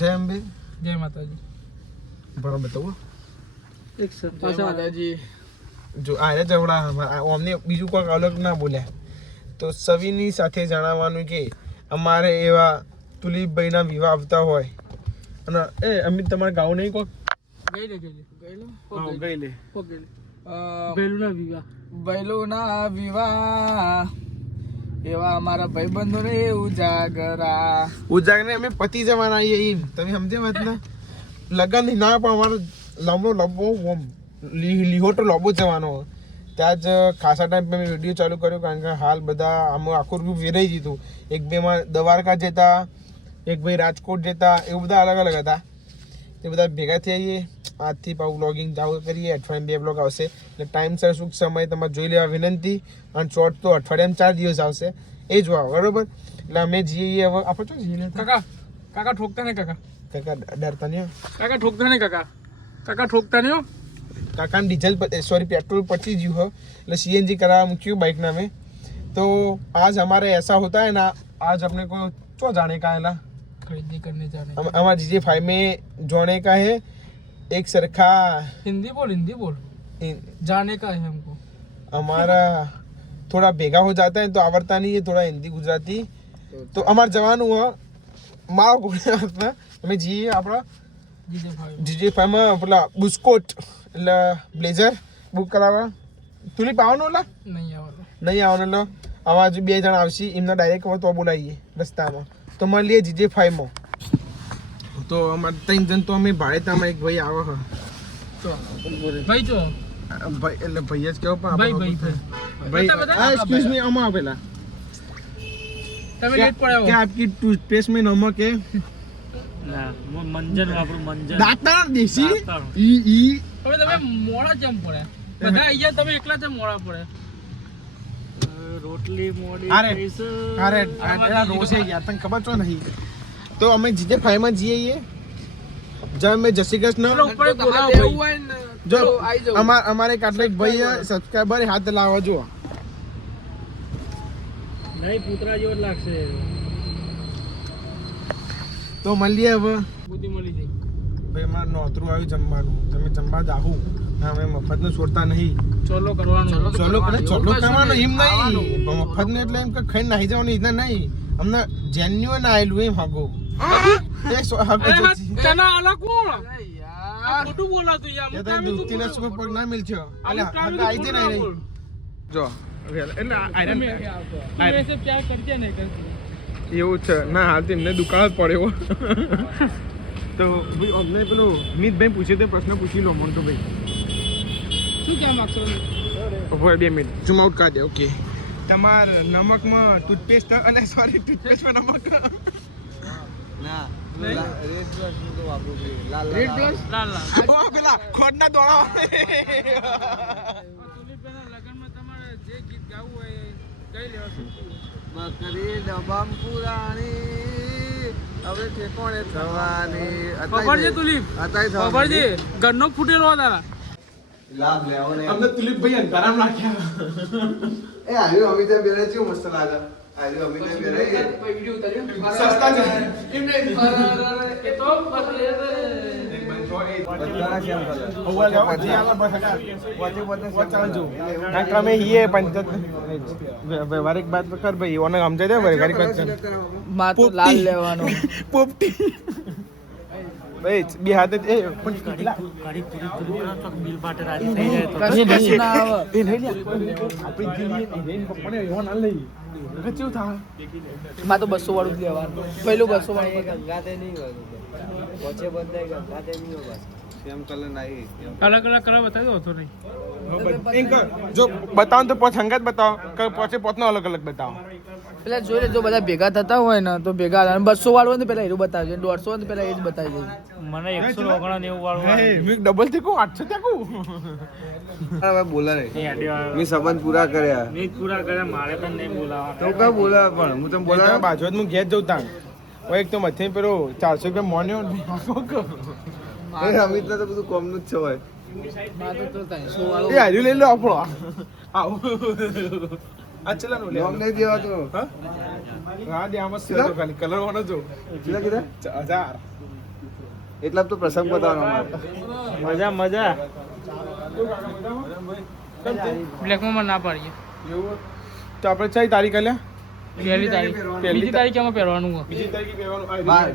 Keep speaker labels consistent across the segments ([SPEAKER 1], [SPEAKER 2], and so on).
[SPEAKER 1] જય અંબે.
[SPEAKER 2] જય માતાજી.
[SPEAKER 1] બરાબર બતાવો
[SPEAKER 2] એક સર પાછા માતાજી.
[SPEAKER 1] જો આરે જવડા અમને બીજું કોઈક અલગ ના બોલ્યા. તો સવિની સાથે જણાવવાનું કે અમારે એવા તુલીપભાઈના વિવાહ આવતા હોય. અને એ અમિત તમારે ગાવું નહીં કોક?
[SPEAKER 2] ગઈ લે ગઈ લે. ગઈ લે?
[SPEAKER 1] ગઈ લે.
[SPEAKER 2] ગઈ લે. ભૈલું વિવાહ.
[SPEAKER 3] બૈલુના વિવાહ. એવા અમારા ભાઈબંધો ને ઉજાગરા.
[SPEAKER 1] ઉજાગને અમે પતિ જવાના આવીએ એમ તમે સમજે વાત ને? લગન ના પણ અમારો લાંબો લંબો લીહોટો લાંબો જવાનો ત્યાં જ ખાસા ટાઈમ મેં વીડિયો ચાલુ કર્યો કારણ કે હાલ બધા આમ આખું ગ્રુપ વેરાઈ દીધું. એક ભાઈમાં દ્વારકા જતા, એક ભાઈ રાજકોટ જતા, એવું બધા અલગ અલગ હતા. તે બધા ભેગા થઈ આવીએ આજથી પાછું વ્લોગિંગ ચાલુ કરીએ અઠવાડિયે બે બ્લોગ આવશે એટલે ટાઈમસર શું સમય તમારે જોઈ લેવા વિનંતી અને શોર્ટ તો અઠવાડિયામાં ચાર દિવસ આવશે એ જોવા બરોબર એટલે અમે જઈએ હવે આપણે તો જઈએ ને
[SPEAKER 2] કાકા કાકા ઠોકતા નહીં કાકા
[SPEAKER 1] કાકા ડરતા નહીં હો.
[SPEAKER 2] કાકા ઠોકતા નહીં કાકા કાકા ઠોકતા નહીં હો
[SPEAKER 1] કાકાને ડીઝલ સોરી પેટ્રોલ પચી ગયું હો એટલે સીએનજી કરાવવા મૂક્યું બાઇકના में तो आज हमारे ऐसा होता है ना आज अपने को क्यों जाने का है ना
[SPEAKER 2] खरीदी करने जाने
[SPEAKER 1] हम हमारे जीजे फाइव में जोड़ने का है एक सरखा
[SPEAKER 2] हिंदी बोल हिंदी बोल
[SPEAKER 1] इन-
[SPEAKER 2] जाने का है हमको
[SPEAKER 1] हमारा थोड़ा भेगा हो जाता है तो आवड़ता नहीं है थोड़ा हिंदी गुजराती તો અમારે જવાનું હોય મારા ગુજરાતમાં અમે જઈએ આપણા
[SPEAKER 2] जीजे भाई
[SPEAKER 1] જીજે ફાઈવમાં પેલા બુસ્કોટ એટલે બ્લેઝર બુક કરાવવા તુલી પાવાનું એટલે
[SPEAKER 2] नहीं आवा
[SPEAKER 1] નહીં આવવાનું એટલે આવા જે બે જણ આવશે એમને ડાયરેક્ટ હવે તો બોલાવીએ રસ્તામાં તો મળીએ જીજે ફાઈવમાં તો અમારે ત્રણ જણ તો અમે ભાડે તો એક ભાઈ આવો હા.
[SPEAKER 2] ભાઈ જો
[SPEAKER 1] ભાઈ એટલે ભાઈ જ કેવો પણ
[SPEAKER 2] ભાઈ ભાઈ
[SPEAKER 1] ભાઈ. એક્સક્યુઝ મી અમા આવેલા
[SPEAKER 2] તમે લેટ પડ્યા કે
[SPEAKER 1] આપકી ટૂથપેસ્ટ મે નમક હે
[SPEAKER 4] મંજન વાપરું મંજન
[SPEAKER 1] દાંતણ દેશી? ઈ ઈ.
[SPEAKER 2] હવે તમે મોડા જમ પડે બધા અહીંયા તમે એકલા જ મોડા પડે
[SPEAKER 4] રોટલી મોડી
[SPEAKER 1] અરે અરે આ રોસે ગયા તને ખબર છો નહીં? તો અમે જીજે ફાઈવમાં જઈએ છીએ જય મેં જય શ્રી કૃષ્ણ
[SPEAKER 3] ને
[SPEAKER 1] જો. અમાર એક ભાઈ સબસ્ક્રાઈબર હાથ લાવવા જુઓ
[SPEAKER 4] નહીં પૂતરા જેવો લાગશે
[SPEAKER 1] તો મળીએ હવે
[SPEAKER 2] બુદ્ધિ મળી જઈ
[SPEAKER 1] ભાઈ મારે નોતરું આવ્યું જમવાનું તમે જમવા જાહુ ના અમે મફતનું છોડતા નહીં
[SPEAKER 2] ચોલો કરવાનો
[SPEAKER 1] ચોલો ચોલો કરવાનો એમ નહીં મફતનું એટલે એમ કે ખાઈ નાહી જવાનું એના નહીં અમને જેન્યુઅન આયેલું એમ હગો એ સો- હગો.
[SPEAKER 2] તને આલા કોણ ખોટું બોલાતું યાર
[SPEAKER 1] એ
[SPEAKER 2] અમુક
[SPEAKER 1] તો
[SPEAKER 2] time એ
[SPEAKER 1] દૂધથી
[SPEAKER 2] તું
[SPEAKER 1] ના સુપર પગ ના મિલચ્યો એટલે હગા આઈ
[SPEAKER 2] એ
[SPEAKER 1] છે
[SPEAKER 2] તું
[SPEAKER 1] ને
[SPEAKER 2] બોલ.
[SPEAKER 1] આઈ જો એટલે આયરન
[SPEAKER 2] મે સે પ્યાર કરજે નહીં કરતી
[SPEAKER 1] એવું છે ના હાલ તેમને દુકાળ જ પડ્યો તો ભાઈ અમને પેલો મિતભાઈ પૂછ્યો તે પ્રશ્ન પૂછી લો મોન્ટો ભાઈ
[SPEAKER 2] શું કહેવા માંગશો
[SPEAKER 1] બે મિનિટ ઝૂમ આઉટ કરી દે ઓકે તમાર નમકમાં ટૂથપેસ્ટ અને સોરી ટૂથપેસ્ટમાં નમક. ના પ્લસ
[SPEAKER 2] લાલ લાલ
[SPEAKER 1] પેલા ખોડના દોડા
[SPEAKER 2] તમારે જે ગીત ગાવું હોય એ ગાઈ લેવા શું
[SPEAKER 3] બકરી ડબામ પુરાણી હવે ઠેકોણે થવાની.
[SPEAKER 2] ખબર છે તુલીપ ખબર છે? ઘરનો ફૂટેલો તારા.
[SPEAKER 3] લાભ લેવો ને.
[SPEAKER 1] અમને તુલીપભાઈ અંધારામ નાખ્યા.
[SPEAKER 3] એ આવ્યો અમિત બેરે કેવું મસ્ત લાગે. આવ્યો અમિત બેરે
[SPEAKER 1] સસ્તા છે
[SPEAKER 2] એ તો
[SPEAKER 1] વ્યવહારિક વાત કર ભાઈ ઓને સમજાઈ દે વ્યવહારિક વાત પોપટી. ભાઈ બે હાથે એ પણ કેટલા
[SPEAKER 4] ગાડી પૂરી પૂરી કરો તો બિલ માટે રાજી થઈ જાય તો
[SPEAKER 3] કશું કશું ના આવે
[SPEAKER 1] એ નહીં લ્યા. બધા પપ્પાને એવા ના લઈ કેવું
[SPEAKER 3] થાયમાં તો બસો વાળું જ લેવાનું પહેલું બસો વાળું
[SPEAKER 2] અલગ અલગ કલર બતાવી દો તો નહીં.
[SPEAKER 1] જો બતાવો ને તો પોચ હંગત બતાવો. કે પોચે પોતનો અલગ અલગ બતાવો.
[SPEAKER 3] પેલા જોઈ લેજો બધા ભેગા થતા હોય ને તો ભેગા અને બસો વાળો ને પેલા એનું બતાવજો. દોઢસો ને પેલા એ જ બતાવી દેજો.
[SPEAKER 4] મને એકસો ઓગણ નેવું વાળું
[SPEAKER 1] મેં ડબલથી કહું આઠસો ત્યાં કહું
[SPEAKER 5] હવે બોલા મેં સંબંધ પૂરા કર્યા.
[SPEAKER 4] મેં પૂરા કર્યા મારે પણ નહીં બોલાવા
[SPEAKER 5] તો કઈ બોલા પણ? હું તમને
[SPEAKER 1] બોલા
[SPEAKER 5] બોલા
[SPEAKER 1] બાજુ હું ઘેર જઉં તાણ. એક તો મથે પેલો ચારસો રૂપિયા મોન્યો
[SPEAKER 5] અમિત તો બધું કોમનું જ છે
[SPEAKER 3] હોયમાં તો
[SPEAKER 1] લઈ લો આપણો. આવો. આ લે. હા? દે આમાં ખાલી કલર વાળો જો.
[SPEAKER 5] કેટલા કીધા?
[SPEAKER 1] હજાર.
[SPEAKER 5] એટલા તો પ્રસંગ બતાવવાનો અમારે.
[SPEAKER 4] મજા મજા.
[SPEAKER 2] બ્લેકમાં ના પાડીએ.
[SPEAKER 1] એવું તો આપણે ચાઈ તારીખ આલ્યા?
[SPEAKER 2] પહેલી તારીખ બીજી તારીખ અમે પહેરવાનું હોય.
[SPEAKER 1] બીજી તારીખે પહેરવાનું. આ
[SPEAKER 5] બાર.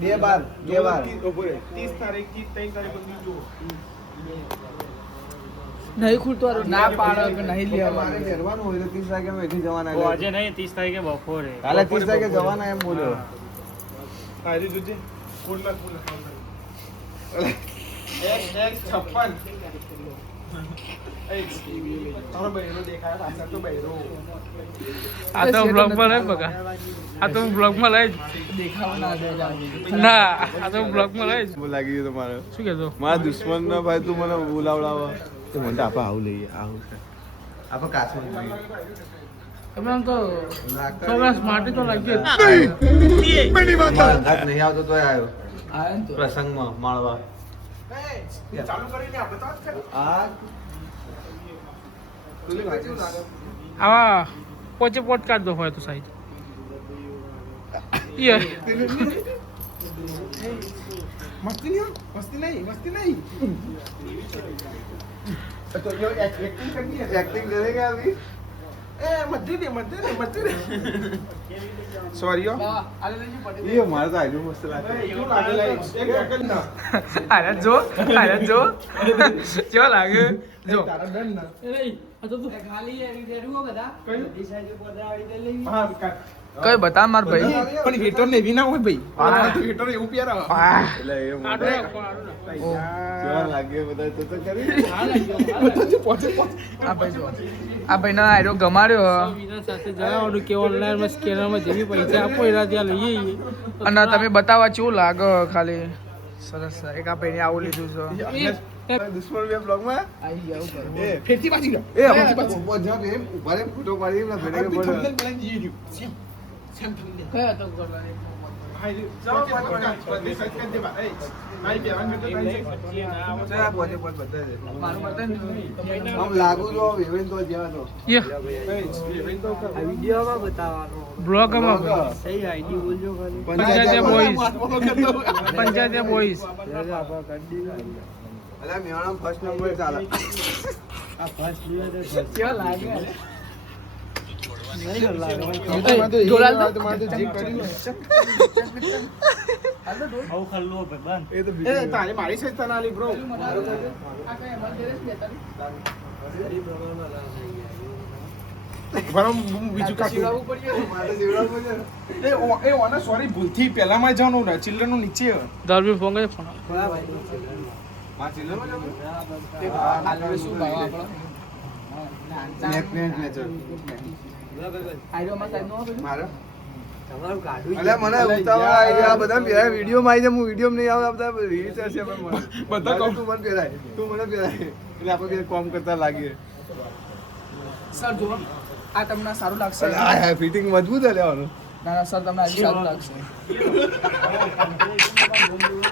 [SPEAKER 5] બે બાર. બે બાર.
[SPEAKER 1] ત્રીસ તારીખથી ત્રણ તારીખ સુધી જુઓ.
[SPEAKER 3] નહીં ખુલતો. ના પાડો કે નહીં
[SPEAKER 5] મારે
[SPEAKER 3] લેવાનું.
[SPEAKER 5] પહેરવાનું હોય તો ત્રીસ તારીખે અમે એથી જવાના
[SPEAKER 4] આજે નહીં ત્રીસ તારીખે બપોરે.
[SPEAKER 5] કાલે ત્રીસ તારીખે જવાના એમ બોલ્યો.
[SPEAKER 1] આ રહ્યું જોજે. એક, એક, છપ્પન.
[SPEAKER 2] આ તો બ્લોગમાં લઈ બગા આ તો બ્લોગમાં લઈ
[SPEAKER 3] ના દે
[SPEAKER 2] આ તો બ્લોગમાં લઈ
[SPEAKER 5] લાગી ગયું તમારે.
[SPEAKER 2] શું કહેતો?
[SPEAKER 5] મારા દુશ્મન નો ભાઈ તું મને બોલાવડાવો. તો મને આપણે આવું લઈએ આવું આપણે કાશ્મીર
[SPEAKER 2] તમે આમ તો થોડા સ્માર્ટ તો લાગ્યો
[SPEAKER 5] મારા નહીં આવતો તોય આવ્યો.
[SPEAKER 3] તો.
[SPEAKER 5] પ્રસંગમાં માળવા.
[SPEAKER 2] આવા પોચે પોટ કાઢ દો હોય તો સાહેબ. યે
[SPEAKER 1] મસ્તી નહીં મસ્તી નહીં મસ્તી નહીં. તો યો એક- acting કરनी है
[SPEAKER 5] એક્ટિંગ કરેગા અભી
[SPEAKER 3] સોરી
[SPEAKER 5] એ મારે તો આજુ મસ્ત લાગે.
[SPEAKER 2] અરે જો અરે જો. કેવો લાગે? જો.
[SPEAKER 3] ખાલી બધા.
[SPEAKER 1] હા
[SPEAKER 3] કઈ બતા માર ભાઈ.
[SPEAKER 1] પણ વેટર ને વિના હોય ભાઈ. આ તો વેટર એવું પ્યારા
[SPEAKER 5] એટલે એ
[SPEAKER 2] આડો આડો રાખો.
[SPEAKER 5] કેવા લાગે બધા તો તો કરી
[SPEAKER 1] બધા પહોંચે પહોંચે
[SPEAKER 3] આ ભાઈ જો. આ ભાઈ ના આડો ગમાડ્યો
[SPEAKER 2] વિના સાથે જણાવવાનું કે ઓનલાઈનમાં સ્કેનરમાં જેવી પૈસા આપો એના ત્યાં લઈએ.
[SPEAKER 3] અને તમે બતાવવા કેવું લાગે ખાલી? સરસ એક આ ભાઈને આવું લીધું છે.
[SPEAKER 5] દુશ્મન બે એ.
[SPEAKER 1] ફેરથી પાછી
[SPEAKER 5] ઊભા રે ફોટો પાડી ભેડે પડે
[SPEAKER 3] કયો
[SPEAKER 1] તો
[SPEAKER 5] લાગુ
[SPEAKER 2] panchayat boys
[SPEAKER 5] panchayat boys first number ચાલે
[SPEAKER 3] લાગે આ કઈ અમારે ઘરે જ બેઠા.
[SPEAKER 1] બરાબર હું બીજું કાઢું
[SPEAKER 3] શીવડાવવું પડ્યું.
[SPEAKER 5] મારે પડે ને.
[SPEAKER 1] એ ઓના સોરી ભૂલથી પહેલામાં જવાનું ને ચિલ્ડ્રનનું નીચે.
[SPEAKER 2] દરબી ફોન કરે ફોન.
[SPEAKER 5] માં કોમ કરતા લાગીએ.
[SPEAKER 3] સર આ તમને સારું લાગશે.
[SPEAKER 5] હા, ફિટિંગ મજબૂત લેવાનું.
[SPEAKER 3] ના ના સર તમને આજે સારું લાગશે.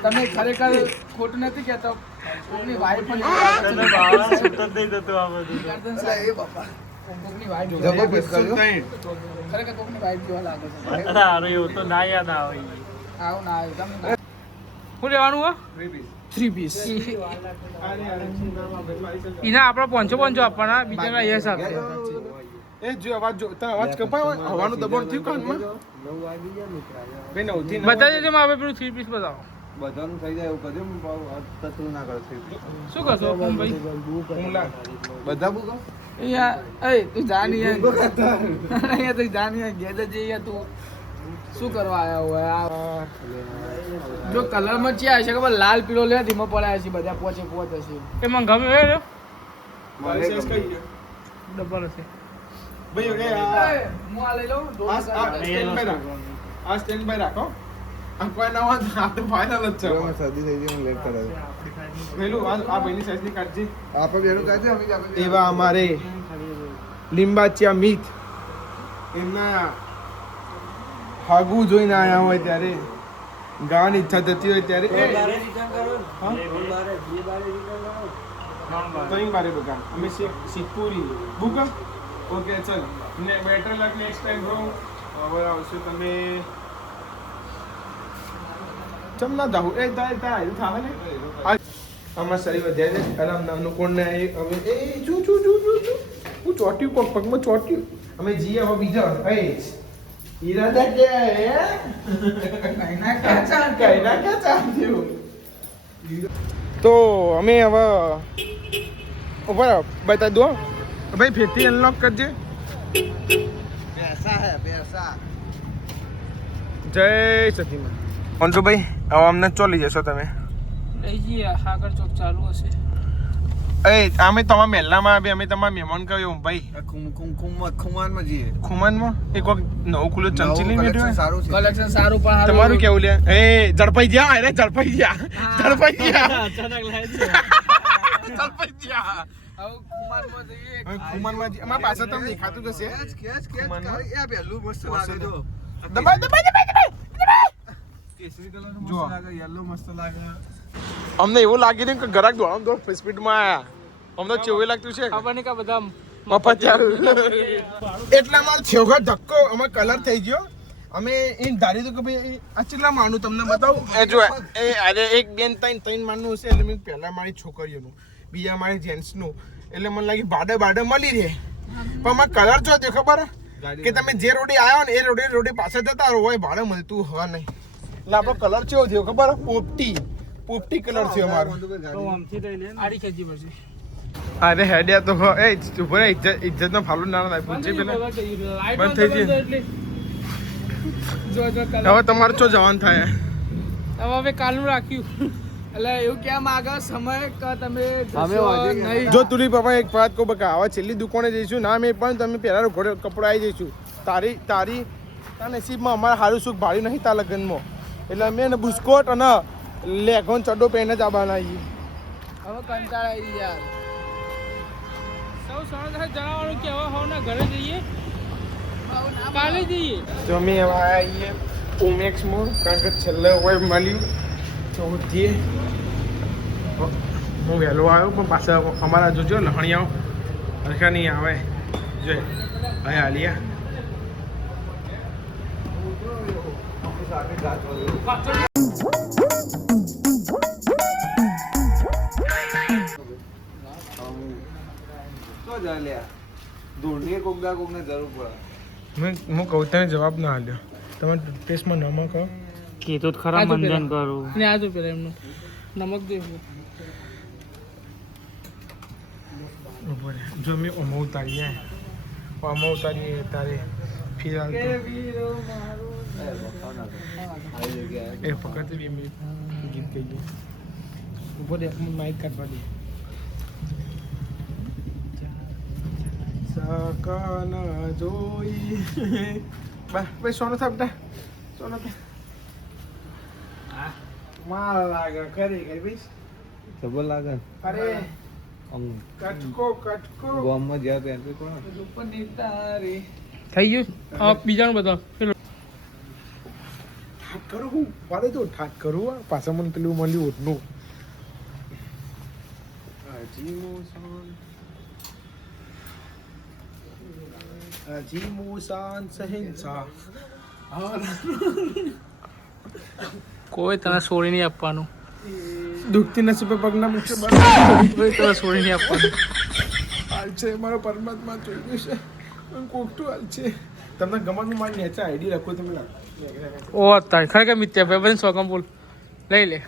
[SPEAKER 3] તમે ખરેખર ખોટું નથી કહેતો. કોકની વાઈફ પણ
[SPEAKER 5] એ બાપા.
[SPEAKER 2] આપણે પાંચસો પાંચસો આપવાના બીજા યસ આપશે
[SPEAKER 1] એ જો અવાજ જો અવાજ કપાય હવાનું દબાણ થયું કાનમાં? નવ
[SPEAKER 2] બતાવી દેજો મારે પેલું થ્રી પીસ બતાવો.
[SPEAKER 5] બધાનું થઈ જાય એવું તત્વ ના કરશે
[SPEAKER 2] શું કરશો ભાઈ?
[SPEAKER 5] બધા બુકો
[SPEAKER 3] અહીંયા એ તું જાની અહીંયા. અહીંયા તું જાની જ જઈએ તું. શું કરવા આવ્યા હોય? આ જો કલર મચી આવે છે ખબર? લાલ પીળો લે ધીમો પડ્યા છે બધા પોચે પોચ હશે
[SPEAKER 2] એ મને ગમે હે રહ્યો
[SPEAKER 1] મારી સાઈઝ કઈ છે?
[SPEAKER 2] ડબલ હશે
[SPEAKER 1] ભાઈ ઓકે આ
[SPEAKER 3] લઈ લઉં
[SPEAKER 1] આ સ્ટેન્ડ બાય રાખો. ફાઇનલ જ છે
[SPEAKER 5] મને શરદી થઈ ગઈ લેટ કરે
[SPEAKER 1] પેલું આ આ ભાઈની સાઈઝની કાઢજી
[SPEAKER 5] આપણે બેનું કાઢે અમે આપણે
[SPEAKER 1] એવા અમારે લીંબાચિયા મિત. એમના હાગું જોઈને આયા હોય ત્યારે. ગાવાની ઈચ્છા થતી હોય ત્યારે? ત્રણ બારે. બગા અમે શીખ શીખપુરી બુકા? ઓકે ચલ. ને better luck next time bro હવે આવશે તમે ચમ ના જાવ એ તાય તાય એવું થાવે ને. આ અમાર શરીર વધ્યા છે. અને અમને અનુકૂળ ને હવે એ જો જો જો જો જો હું ચોટ્યું પગ પગમાં ચોટ્યું. અમે જીએ હવે બીજા એ ઈરાદા કે હે
[SPEAKER 3] કઈના કાચા
[SPEAKER 1] કઈના કાચા તો અમે હવે ઉપર બતા દો. ભાઈ ફેરથી અનલોક કરજે.
[SPEAKER 5] પૈસા હે પૈસા
[SPEAKER 1] જય સતીમાં અંશુભાઈ હવે અમને ચોલી જશો તમે.
[SPEAKER 2] લઈ જઈએ આગળ ચોક ચાલુ હશે.
[SPEAKER 1] એ અમે તમારા મહેલામાં બી અમે તમારા મહેમાન કહ્યું ભાઈ.
[SPEAKER 5] ખુમ ખુમ ખુમ ખુમાનમાં જઈએ.
[SPEAKER 1] ખુમાનમાં? એક વખત નવું ખુલ્લું ચમચીલી
[SPEAKER 5] નવું
[SPEAKER 1] મેળવ્યું
[SPEAKER 5] સારું
[SPEAKER 3] કલેક્શન સારું પણ
[SPEAKER 1] તમારું કેવું લે? એ ઝડપાઈ ગયા અરે ઝડપાઈ ગયા. ઝડપાઈ ગયા.
[SPEAKER 2] અચાનક લાવી છે.
[SPEAKER 1] ઝડપાઈ ગયા.
[SPEAKER 3] જઈએ.
[SPEAKER 1] ખુમાનમાં જે- અમારા પાસે તમને દેખાતું જશે દબાઈ દબાઈ દબાઈ
[SPEAKER 5] યલો મસ્ત લાગે
[SPEAKER 1] અમને એવું લાગી રહ્યું કે ગરાક દોડમ દોડ સ્પીડમાં આયા. અમને ચોવી લાગતું છે
[SPEAKER 2] ખબર નહીં કે બધા
[SPEAKER 1] મફત ચાલુ. એટલા માં છેવગા ધક્કો અમે કલર થઈ ગયો. અમે એ ધારી તો કે ભાઈ આ કેટલા માનું તમને બતાવું? એ જો એ અરે એક બેન ત્રણ ત્રણ માણનું હશે એટલે મેં પહેલાં મારી છોકરીઓનું બીજા મારી જેન્ટ્સનું. એટલે મને લાગી ભાડે ભાડે મળી રહે. પણ મારે કલર જો તે ખબર? કે તમે જે રોડે આવ્યો ને એ રોડે રોડે પાસે જતા રહો. હોય ભાડે મળતું હોય નહીં. એટલે આપણો કલર કેવો થયો ખબર? પોપટી. પોપટી કલર થયો અમારો.
[SPEAKER 4] તો આમથી લઈને
[SPEAKER 2] આડી ખેંચી પડશે.
[SPEAKER 1] અરે હેડ્યા તો. એ ઊભો રહે ઇજ્જત નો ફાલો ના થાય પૂછે પેલા. બંધ થઈ ગઈ.
[SPEAKER 2] જો જો
[SPEAKER 1] હવે તમારે ચો જવાન થાય?
[SPEAKER 2] હવે હવે કાલનું રાખ્યું.
[SPEAKER 3] એટલે એવું કેમ આગળ સમય કે તમે. નહીં.
[SPEAKER 1] જો તુરી પપ્પા એક વાત કહું બકા આવા છેલ્લી દુકાને જઈશું. ના મેં પણ તમે પહેલા કપડા આવી જઈશું. તારી તારી તારા નસીબમાં અમારે સારું સુખ ભાડ્યું નહીં તારા લગ્નમાં. એટલે અમે એને બુસ્કોટ અને લેઘોન ને ચડ્ડો પહેરીને જ આવવાના છીએ.
[SPEAKER 3] હવે કંટાળ આવી યાર.
[SPEAKER 2] સૌ સરળ જણાવવાનું કે હવે હવે ઘરે જઈએ. કાલે જઈએ.
[SPEAKER 1] તો અમે હવે આવીએ ઓમેક્સમાં કારણ કે છેલ્લે હોય મળ્યું. ચૌદથી હું વહેલો આવ્યો પણ પાછા અમારા જોજો લહણિયાઓ. હરખા નહીં આવે. જો હવે હાલિયા
[SPEAKER 5] તો જા લ્યા ધૂળની કોકદા કોકને જરૂર પડે
[SPEAKER 1] મેં હું કહું તમે જવાબ ના આલ્યો. તમે ટૂથપેસ્ટમાં નમક
[SPEAKER 4] કીધું તો ખરા મંજન. કરું.
[SPEAKER 2] ને આ જો પેલા એમનું. નમક
[SPEAKER 1] ઊભો જો મેં ઓમો ઉતારીએ. ઓમો ઉતારીએ તારે. ફિલહાલ તો. એ ફક્ત બે મિનિટ ગીત કહી દઉં ઊભો હું માઇક કાઢવા દે સકન જોઈ બા ભાઈ સોનો થાપ તા સોનો થાપ માર લાગે ખરી કરી ભાઈ
[SPEAKER 5] લાગે
[SPEAKER 1] અરે
[SPEAKER 5] આમ
[SPEAKER 1] કટકો કટકો
[SPEAKER 5] ગામમાં જ્યાં ત્યાં કોણ
[SPEAKER 3] ઉપર તારી
[SPEAKER 2] થઈ ગયું બીજાનું બતાવો
[SPEAKER 1] કરું? હું વારે તો ઠાક કરું આ. પાછા મને પેલું મળ્યું ઓટનું.
[SPEAKER 2] કોઈ તને છોડી નહીં આપવાનું.
[SPEAKER 1] દુખતી નસીબે પગના મૂકશે
[SPEAKER 2] કોઈ તને છોડી નહીં આપવાનું.
[SPEAKER 1] હાલ છે મારો પરમાત્મા જોઈ ગયું છે કોકટું હાલ છે. તમને ગમતમાં મારી નેચા આઈડી લખો તમે લખો.
[SPEAKER 2] ઓ તારે ખરેખર મિત્યા ભાઈ બંધ સોકમ બોલ. લઈ લે.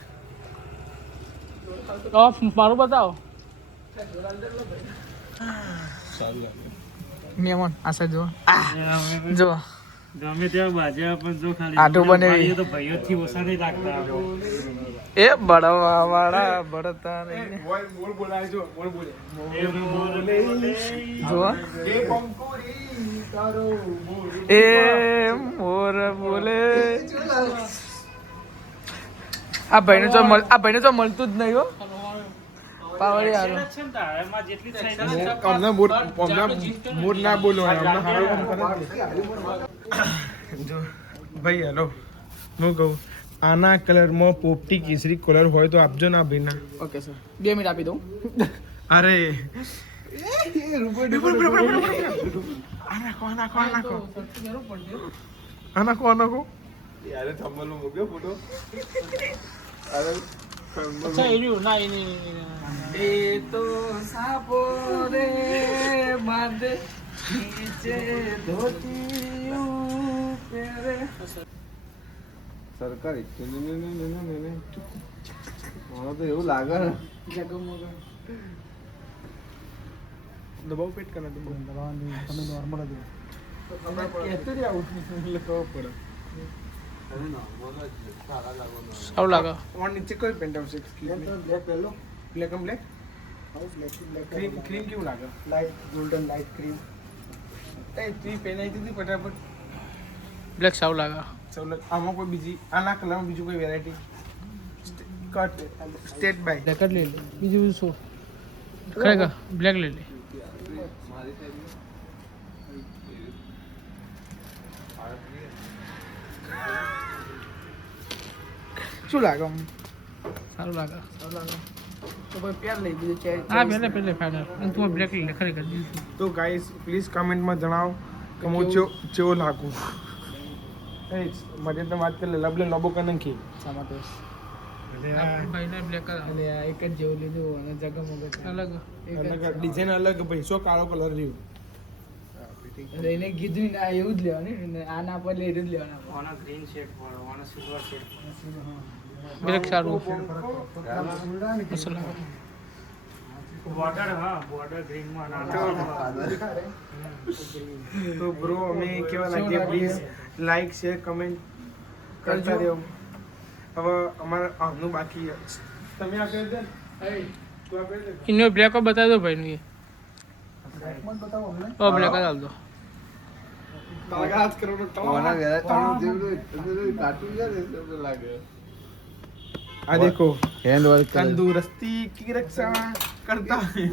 [SPEAKER 2] ઓફ મારું બતાવો? મહેમાન આ સાઈડ જો જો
[SPEAKER 4] ગમે ત્યાં બાજ્યા પણ જો ખાલી
[SPEAKER 2] આટલું બને.
[SPEAKER 4] તો ભાઈઓ થી ઓછા નહીં લાગતા
[SPEAKER 2] એ વાળા બળતા
[SPEAKER 1] બોલાય જો બોલે
[SPEAKER 4] એ બોલે, બોલે.
[SPEAKER 2] જો.
[SPEAKER 1] એ કંકુરી તારો મોર.
[SPEAKER 2] એ મોર બોલે. આ ભાઈને તો આ ભાઈને તો મળતું જ નહીં હો.
[SPEAKER 4] ને
[SPEAKER 1] બોલો ભાઈ હેલો. હું કહું આના કલરમાં પોપટી કેસરી કલર હોય તો આપજો ના ભાઈ ના
[SPEAKER 3] ઓકે સર. બે મિનિટ આપી દઉં.
[SPEAKER 1] અરે. આના આના નાખો આ નાખો
[SPEAKER 5] મૂક્યો ફોટો અરે
[SPEAKER 3] અચ્છા એનું ના એની એ તો સાપો રે બાંધે નીચે ધોતી પહેરે
[SPEAKER 5] સરકારી. મને તો એવું લાગે ને.
[SPEAKER 3] જગમગ
[SPEAKER 1] દબાવ પેટ કરે દબાવ તમે નોર્મલ જ
[SPEAKER 3] કહેતો જ આવું
[SPEAKER 1] એટલે ખબર પડે.
[SPEAKER 2] સારું લાગે
[SPEAKER 1] તમારે નીચે કઈ પેન્ટ આવશે બ્લેક પહેલો black and black cream cream કેવું લાગે લાઈટ ગોલ્ડન લાઈટ ક્રીમ એ તું પહેરાઈ દીધી ફટાફટ
[SPEAKER 2] બ્લેક સારું લાગે
[SPEAKER 1] ચાલો આમાં કોઈ બીજી આના કલરમાં બીજું કોઈ વેરાયટી કટ સ્ટેટ બાય
[SPEAKER 3] બ્લેક જ લઈ લે બીજું શું
[SPEAKER 2] ખરેખર બ્લેક લઈ લે
[SPEAKER 1] શું લાગે આમ?
[SPEAKER 2] સારું લાગે.
[SPEAKER 3] તો ભાઈ પેર લઈ દીધું છે
[SPEAKER 2] હા પહેલે પહેલે ફાઇનલ અને તું બ્લેક લઈ ખરેખર દિલથી
[SPEAKER 1] તો ગાઈસ પ્લીઝ કમેન્ટમાં જણાવો કે હું ચેવો ચેવો લાગુ. એ મજે તો વાત કરી લે લબલે લોબો કરી નાખી.
[SPEAKER 3] સામા તો એક જ જેવું લીધું અને જગમગ
[SPEAKER 2] અલગ.
[SPEAKER 1] ડિઝાઇન અલગ ભાઈ. શું કાળો કલર રહ્યું
[SPEAKER 3] એટલે એને કીધું ના એવું જ લેવાનું આના આ ના પર લઈ જ લેવાના.
[SPEAKER 4] ઓના ગ્રીન શેડ વાળો ઓના સિલ્વર શેડ
[SPEAKER 2] બ્લેક સારું
[SPEAKER 4] બોર્ડર હા બોર્ડર ગ્રીનમાં
[SPEAKER 1] તો બ્રો અમે કેવા લાગીએ પ્લીઝ લાઈક શેર કમેન્ટ કરતા રહ્યો હવે અમારે આમનું બાકી તમે આ કરી દે ને.
[SPEAKER 2] બ્લેક બતાવી દો એ.
[SPEAKER 1] બતાવો
[SPEAKER 2] બ્લેક જ હાલ દો.
[SPEAKER 1] તારા હાથ કરો તો
[SPEAKER 5] ઓના વેરાયટી જેવું કાર્ટૂન છે ને લાગે.
[SPEAKER 1] આ દેખો.
[SPEAKER 5] હેન્ડ વર્ક
[SPEAKER 1] તંદુરસ્તી કી રક્ષા કરતા હે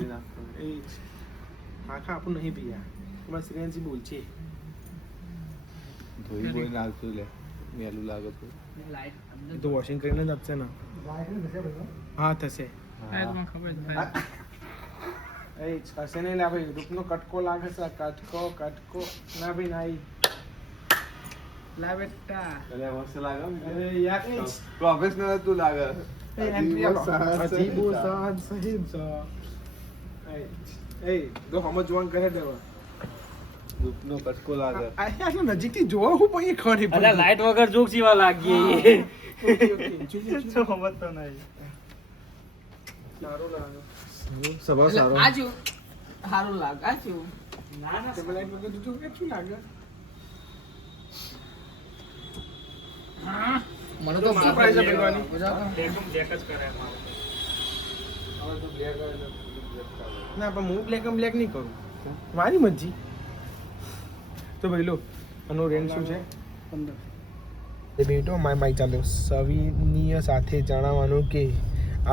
[SPEAKER 1] આખા આપણ નહીં પીયા. બસ રેન્સી બોલ છે.
[SPEAKER 5] ધોઈ બોઈ નાખતું લે. મેલું લાગે તો.
[SPEAKER 1] તો વોશિંગ કરીને જ આપશે ને. હા થશે. એ થશે નહીં લા ભાઈ રૂપનો કટકો લાગે છે. કટકો કટકો. ના ભાઈ ના ઈ.
[SPEAKER 3] લા બેટા
[SPEAKER 5] એટલે મસ્ત લાગે
[SPEAKER 1] અરે યાર એ
[SPEAKER 5] પ્રોફેશનલ તું લાગે.
[SPEAKER 1] અજીબો સા. એ જો કરે દેવા
[SPEAKER 5] કટકો લાગે.
[SPEAKER 1] આ નજીકથી જોવા હું પણ ખરી
[SPEAKER 4] અરે લાઈટ વગર જોક જેવા લાગીએ.
[SPEAKER 1] સમજતો નહીં. સારું લાગે.
[SPEAKER 5] સભા સારો.
[SPEAKER 3] સારું લાગે આ જેવું
[SPEAKER 4] ના ના
[SPEAKER 1] ટેબલ લાઈટ વગર જોજો કે શું લાગે?
[SPEAKER 3] મને તો
[SPEAKER 1] price છે ભેગવાની?
[SPEAKER 4] એકદમ બ્લેક જ કરે મારું
[SPEAKER 1] ના પણ હું બ્લેક એમ બ્લેક નહીં કરું. મારી મરજી. તો ભાઈ લો આનો રેન્ટ શું છે? એ બેટો માય માય ચાલ્યો સવિનીય સાથે જણાવવાનું કે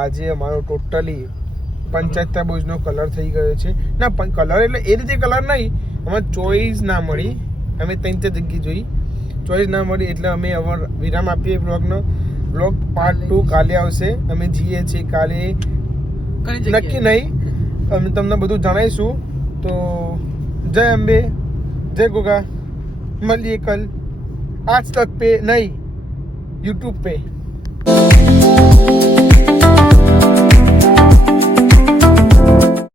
[SPEAKER 1] આજે અમારો ટોટલી પંચાયત બોજનો કલર થઈ ગયો છે. ના પણ કલર એટલે એ રીતે કલર નહીં. અમે ચોઈસ ના મળી. અમે ત્રણ ચાર જગ્યાએ જોઈ. ચોઈસ ના મળી એટલે અમે અવર વિરામ આપીએ બ્લોગનો. બ્લોગ પાર્ટ ટુ કાલે આવશે. અમે જઈએ છીએ કાલે. નક્કી નહીં. અમે તમને બધું જણાવીશું. તો જય અંબે. જય ગોગા. મળીએ કલ. આજ તક પે નહીં. યુટ્યુબ पे